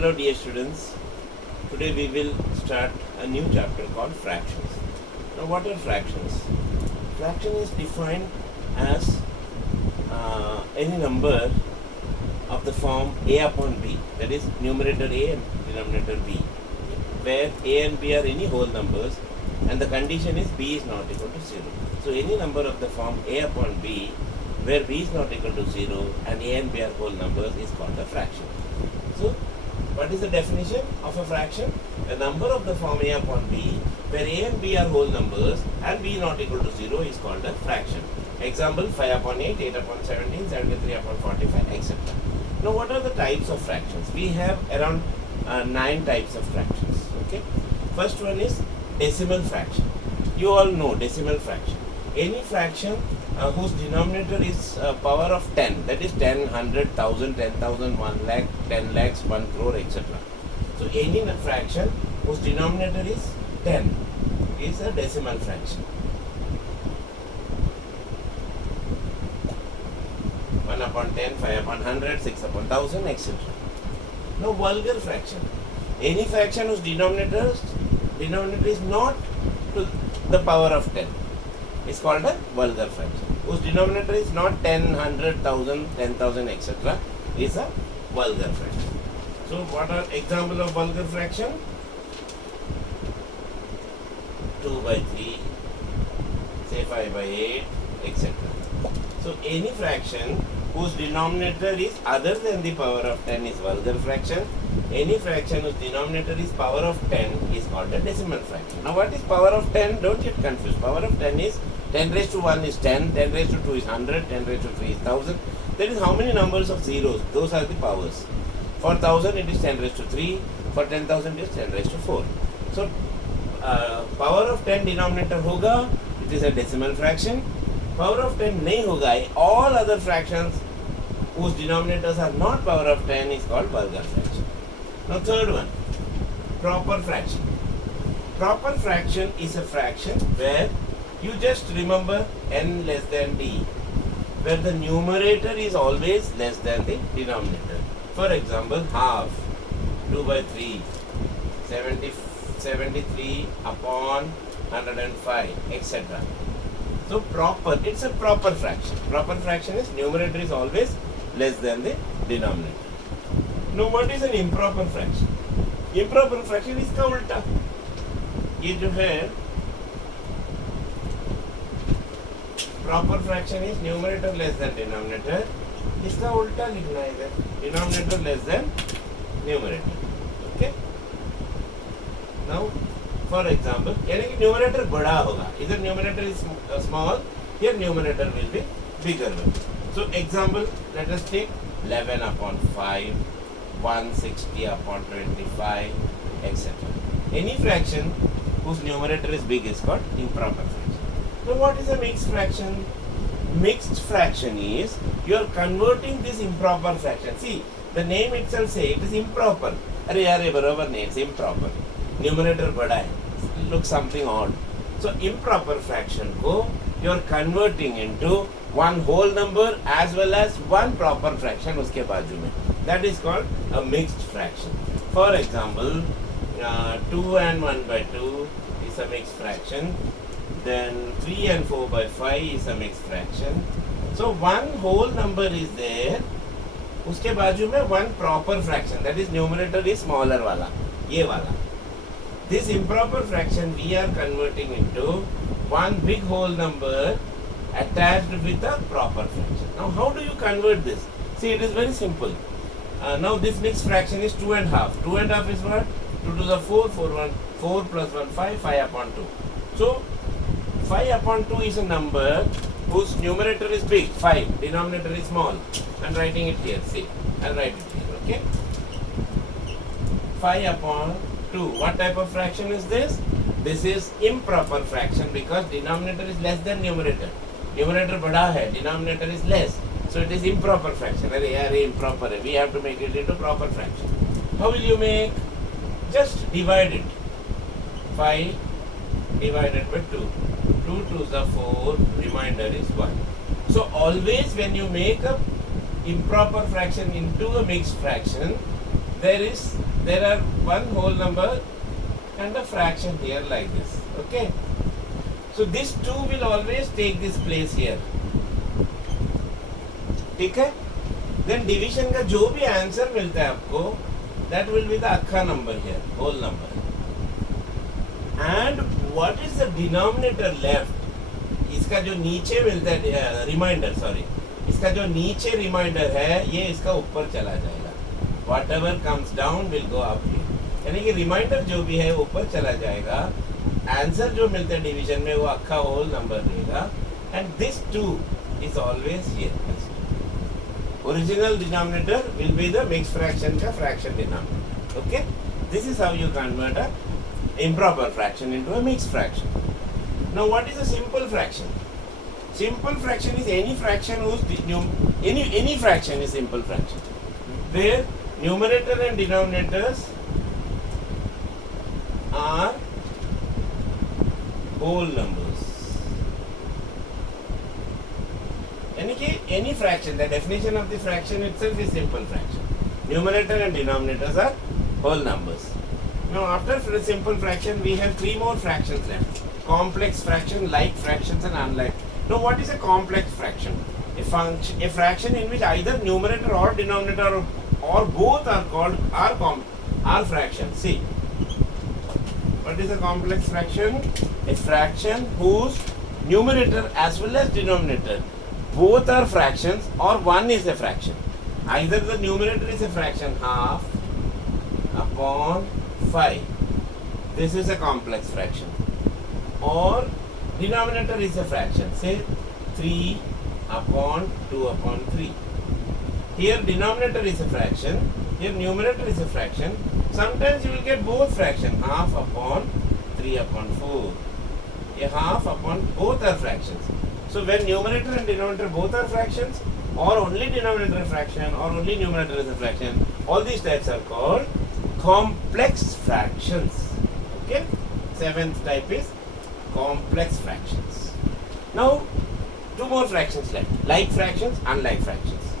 Hello dear students, today we will start a new chapter called fractions. Now what are fractions? Fraction is defined as any number of the form a upon b, that is numerator a and denominator b, where a and b are any whole numbers and the condition is b is not equal to 0. So any number of the form a upon b where b is not equal to 0 and a and b are whole numbers is called a fraction. So what is the definition of a fraction? A number of the form a upon b where a and b are whole numbers and b not equal to 0 is called a fraction. Example 5 upon 8, 8 upon 17, 73 upon 45, etc. Now what are the types of fractions? We have around 9 types of fractions. Okay. First one is decimal fraction. You all know decimal fraction. Any fraction whose denominator is power of 10, that is 10, 100, 1000, 10,000, 1 lakh, 10 lakhs, 1 crore, etc. So any fraction whose denominator is 10 is a decimal fraction. 1 upon 10, 5 upon 100, 6 upon 1000, etc. Now vulgar fraction. Any fraction whose denominator is not to the power of 10 is called a vulgar fraction. Whose denominator is not 10, 100, 1000, 10,000, etc. is a vulgar fraction. So what are example of vulgar fraction? 2 by 3, say 5 by 8, etc. So any fraction whose denominator is other than the power of 10 is vulgar fraction. Any fraction whose denominator is power of 10 is called a decimal fraction. Now what is power of 10? Don't get confused. Power of 10 is 10 raised to 1 is 10, 10 raised to 2 is 100, 10 raised to 3 is 1000. That is how many numbers of zeros. Those are the powers. For 1000 it is 10 raised to 3. For 10,000 it is 10 raised to 4. So power of 10 denominator hoga, it is a decimal fraction. Power of 10 nahi hoga, all other fractions whose denominators are not power of 10 is called vulgar fraction. Now third one, proper fraction. Proper fraction is a fraction where you just remember n less than d, where the numerator is always less than the denominator. For example, half, 2 by 3, 73 upon 105, etc. So proper, it's a proper fraction. Proper fraction is numerator is always less than the denominator. Now what is an improper fraction? Improper fraction is इसका उल्टा. ये जो है proper fraction is numerator less than denominator. इसका उल्टा लिखना है इधर. Denominator less than numerator. Okay. Now for example, यानी कि numerator बड़ा होगा. इधर numerator is small. Here numerator will be bigger. So example, let us take 11 upon 5, 160 upon 25, etc. Any fraction whose numerator is big is called improper fraction. So what is a mixed fraction? Mixed fraction is you are converting this improper fraction. See, the name itself says it is improper. अरे यार ये बराबर नहीं, it's improper. Numerator बड़ा है, looks something odd. So improper fraction को you are converting into one whole number as well as one proper fraction उसके बाजू में. That is called a mixed fraction. For example, 2 and 1 by 2 is a mixed fraction. Then 3 and 4 by 5 is a mixed fraction. So one whole number is there. उसके बाजू में one proper fraction. That is numerator is smaller वाला, ये वाला. This improper fraction we are converting into one big whole number attached with a proper fraction. Now how do you convert this? See, it is very simple. Now this mixed fraction is 2 and half. 2 and half is what? 2 to the 4, 4 plus 1, 5, 5 upon 2. So 5 upon 2 is a number whose numerator is big, 5, denominator is small. I am writing it here, see, I will write it here, okay? 5 upon 2, what type of fraction is this? This is improper fraction because denominator is less than numerator. Numerator बड़ा है, denominator is less. So it is improper fraction. अरे यार ये improper है. We have to make it into proper fraction. How will you make? Just divide it. 5 divided by 2. 2 to the 4, remainder is 1. So always when you make a improper fraction into a mixed fraction, there is there are one whole number and a fraction here like this. Okay. So this 2 will always take this place here. ठीक है? Then division का जो भी answer मिलता है आपको, that will be the अक्खा number here, whole number. And what is the denominator left? इसका जो नीचे मिलता है रिमाइंडर, सॉरी, इसका जो नीचे रिमाइंडर है ये इसका ऊपर चला जाएगा. Whatever comes down will go up here. यानी कि रिमाइंडर जो भी है ऊपर चला जाएगा. आंसर जो मिलता है डिवीजन में वो अक्खा होल नंबर रहेगा. And this 2 is always here. Original denominator will be the mix fraction का fraction denominator. Okay, this is how you convert a improper fraction into a mixed fraction. Now what is a simple fraction? Simple fraction is any fraction whose any fraction is simple fraction where numerator and denominators are whole numbers. Any fraction, the definition of the fraction itself is simple fraction. Numerator and denominators are whole numbers. Now after the simple fraction we have 3 more fractions left. Complex fraction, like fractions and unlike. Now what is a complex fraction? A fraction in which either numerator or denominator or both are called are fractions. See, what is a complex fraction? A fraction whose numerator as well as denominator both are fractions or one is a fraction. Either the numerator is a fraction half upon 5. This is a complex fraction. Or denominator is a fraction. Say 3 upon 2 upon 3. Here denominator is a fraction. Here numerator is a fraction. Sometimes you will get both fraction. Half upon 3 upon 4. A half upon both are fractions. So when numerator and denominator both are fractions, or only denominator fraction, or only numerator is a fraction, all these types are called complex fractions. Okay, 7th type is complex fractions. Now 2 more fractions left, like fractions, unlike fractions.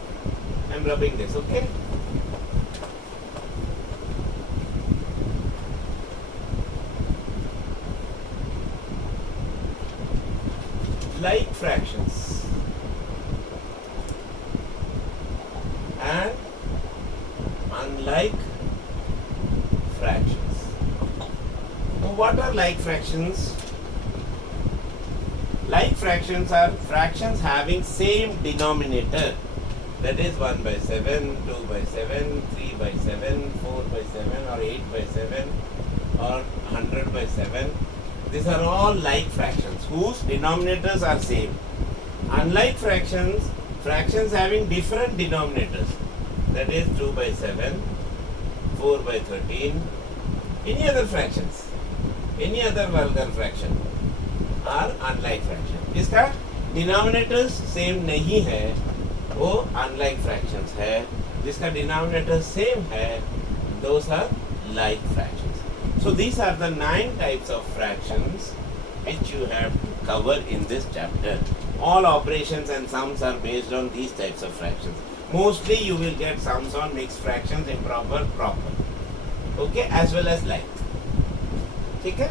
I am rubbing this. Okay, like fractions and unlike fractions. Now what are like fractions? Like fractions are fractions having same denominator, that is 1 by 7, 2 by 7, 3 by 7, 4 by 7 or 8 by 7 or 100 by 7. These are all like fractions whose denominators are same. Unlike fractions, fractions having different denominators, that is 2 by 7, 4 by 13, any other fractions, any other vulgar fraction are unlike fraction. जिसका denominators same नहीं है वो unlike fractions है. जिसका denominator same है those are like fractions. So these are the 9 types of fractions which you have to cover in this chapter. All operations and sums are based on these types of fractions. Mostly you will get sums on mixed fractions, improper, proper. Okay, as well as like. ठीक है?